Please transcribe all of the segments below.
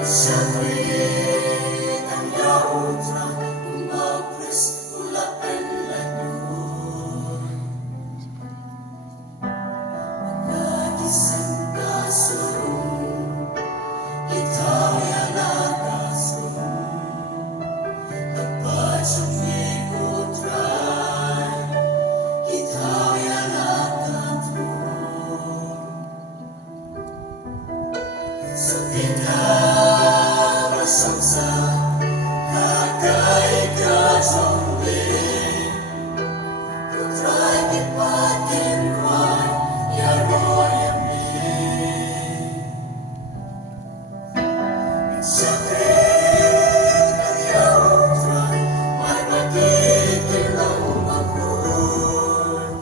Sakit ang yautra, umapres ulapen lanur. Nagising ka surung, ikaw yan akasun. Kapag utray, ikaw yan akatrun. Sakit ka rasaksa, kakay ka zombie. Utray kipatin kway, yaroy yamin. Sakit ang yautray, may magiginaw magrun.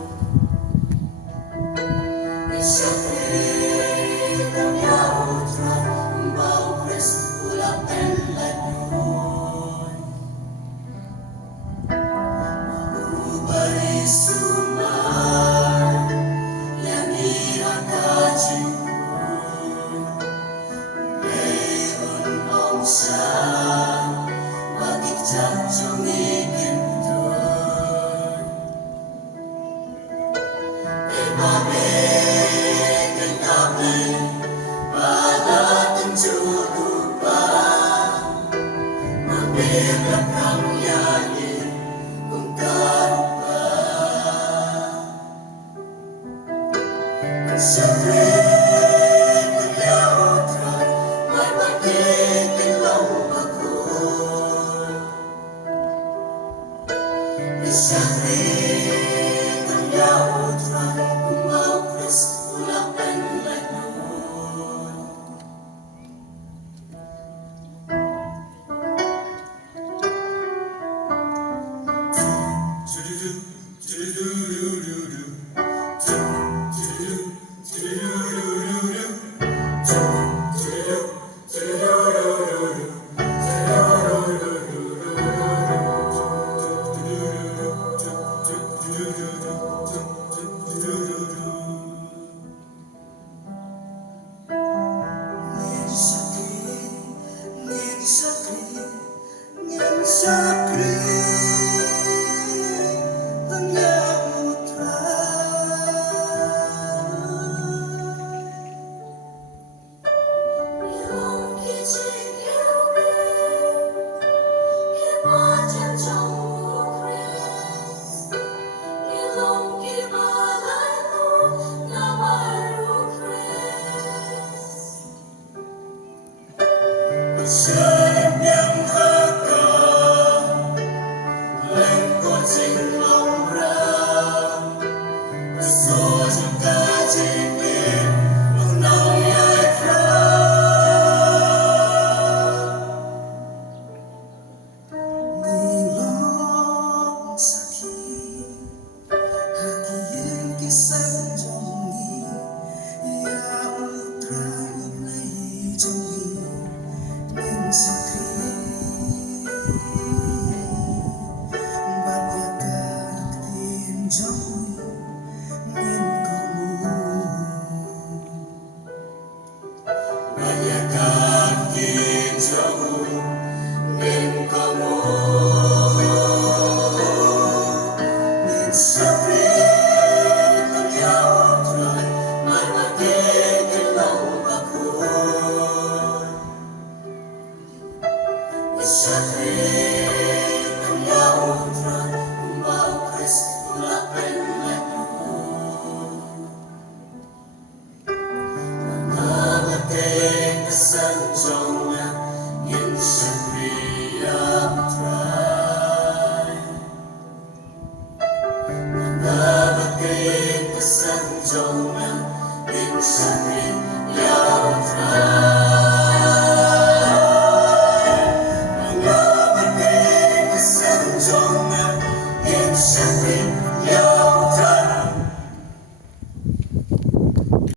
Sakit ang yautray, umaupres ulapen lanun. Ubari sumar, yangihan kajikun. Mayroon ang siya, magigtang tumigintun. Ibabig ang namin, palating tulupa. Mabilang kang yayin, kung karupa. Ang sakit ng yautray, may magiginaw magrun. Ang sakit ng yautray, umaupres ulapen lanun. Siyang yang hakang, lengkot sing lombrang. Gusto siyang kajingin, unang yay krang. Nilong sakit, hakiyin kisang jongi, yautray uglay jongi. Min sakit, bagyakat din jongi, min kamu. Bagyakat din jongi, min kamu. Min sakit ang yautray, may magiginaw magrun. Sakit ang yautray, umaupres ulapen lanun. Nangangating kasanjong ngin sakit yautray. Nangangating kasanjong ngin sakit yautray.